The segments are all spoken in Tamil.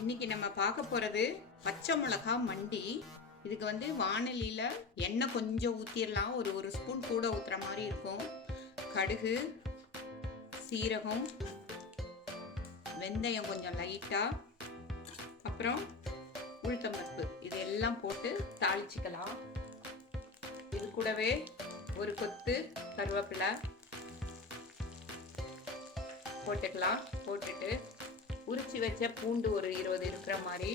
இன்னைக்கு நம்ம பார்க்க போகிறது பச்சை மிளகா மண்டி. இதுக்கு வந்து வாணலியில் எண்ணெய் கொஞ்சம் ஊற்றிடலாம். ஒரு ஸ்பூன் கூட ஊற்றுற மாதிரி இருக்கும். கடுகு, சீரகம், வெந்தயம் கொஞ்சம் லைட்டாக, அப்புறம் உளுத்தம்பருப்பு, இது எல்லாம் போட்டு தாளிச்சிக்கலாம். இது கூடவே ஒரு கொத்து கருவேப்பிலை போட்டுக்கலாம். போட்டுட்டு உரிச்சு வச்ச பூண்டு ஒரு 20 இருக்கிற மாதிரி,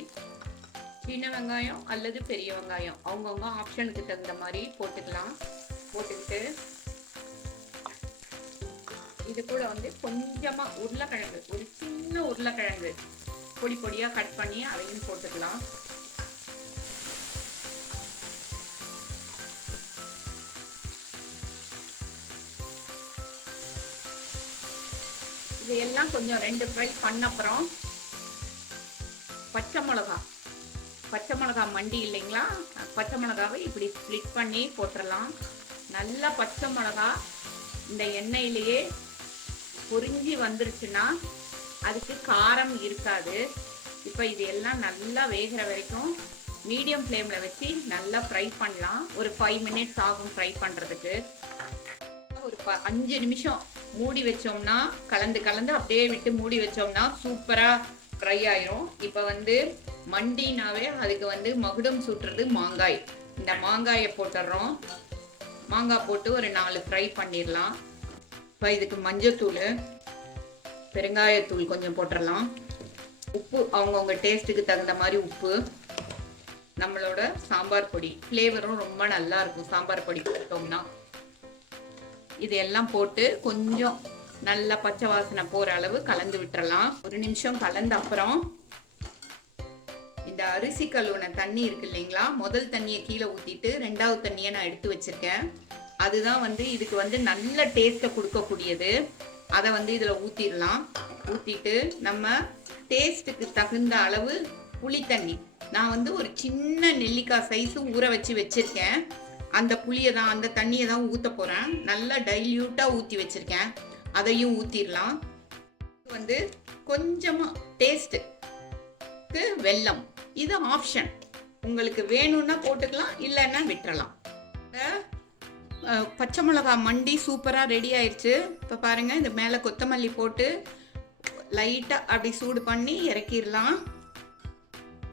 சின்ன வெங்காயம் அல்லது பெரிய வெங்காயம் அவங்கவுங்க ஆப்ஷனுக்கு தகுந்த மாதிரி போட்டுக்கலாம். போட்டுக்கிட்டு இது கூட வந்து கொஞ்சமாக உருளைக்கிழங்கு, ஒரு சின்ன உருளைக்கிழங்கு பொடி பொடியாக கட் பண்ணி அதையும் போட்டுக்கலாம். இதையெல்லாம் கொஞ்சம் 2 ஃப்ரை பண்ண அப்புறம் பச்சை மிளகா மண்டி இல்லைங்களா, பச்சை மிளகாவை இப்படி ஸ்ப்ளிட் பண்ணி போட்டுடலாம். நல்லா பச்சை மிளகா இந்த எண்ணெயிலேயே பொரிஞ்சு வந்துருச்சுன்னா அதுக்கு காரம் இருக்காது. இப்போ இது எல்லாம் நல்லா வேகிற வரைக்கும் மீடியம் ஃப்ளேமில் வச்சு நல்லா ஃப்ரை பண்ணலாம். ஒரு 5 மினிட்ஸ் ஆகும் ஃப்ரை பண்ணுறதுக்கு. ஒரு 5 நிமிஷம் மூடி வச்சோம்னா கலந்து அப்படியே விட்டு மூடி வச்சோம்னா சூப்பராக ஃப்ரை ஆயிரும். இப்போ வந்து மண்டினாவே அதுக்கு வந்து மகுடம் சுட்டுறது மாங்காய். இந்த மாங்காயை போட்டுடுறோம். மாங்காய் போட்டு ஒரு 4 ஃப்ரை பண்ணிடலாம். இப்போ இதுக்கு மஞ்சத்தூள், பெருங்காயத்தூள் கொஞ்சம் போட்டுடலாம். உப்பு அவங்கவுங்க டேஸ்ட்டுக்கு தகுந்த மாதிரி உப்பு. நம்மளோட சாம்பார் பொடி, ஃப்ளேவரும் ரொம்ப நல்லா இருக்கும் சாம்பார் பொடி போட்டோம்னா. இது எல்லாம் போட்டு கொஞ்சம் நல்லா பச்சை வாசனை போகிற அளவு கலந்து விட்டுறலாம். 1 நிமிஷம் கலந்த அப்புறம் இந்த அரிசி கழுவுன தண்ணி இருக்கு இல்லைங்களா, முதல் தண்ணியை கீழே ஊற்றிட்டு 2வது தண்ணியை நான் எடுத்து வச்சிருக்கேன். அதுதான் வந்து இதுக்கு வந்து நல்ல டேஸ்ட்டை கொடுக்கக்கூடியது. அதை வந்து இதில் ஊற்றிடலாம். ஊற்றிட்டு நம்ம டேஸ்ட்டுக்கு தகுந்த அளவு புளி தண்ணி, நான் வந்து ஒரு சின்ன நெல்லிக்காய் சைஸு ஊற வச்சிருக்கேன். அந்த அந்த தண்ணியை தான் ஊற்ற போகிறேன். நல்லா டைல்யூட்டாக ஊற்றி வச்சுருக்கேன். அதையும் ஊற்றிடலாம். வந்து கொஞ்சமாக டேஸ்ட்டுக்கு வெல்லம், இது ஆப்ஷன். உங்களுக்கு வேணும்னா போட்டுக்கலாம், இல்லைன்னா விட்டுறலாம். பச்சை மிளகா மண்டி சூப்பராக ரெடி ஆயிடுச்சு. இப்போ பாருங்கள், இந்த மேலே கொத்தமல்லி போட்டு லைட்டாக அப்படி சூடு பண்ணி இறக்கிடலாம்.